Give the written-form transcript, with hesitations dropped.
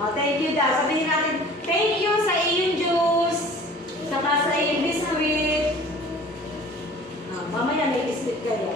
Oh, thank you daw. Sabihin natin, thank you sa iyong juice. Saka sa iyong biscuit. Mamaya may biscuit kayo.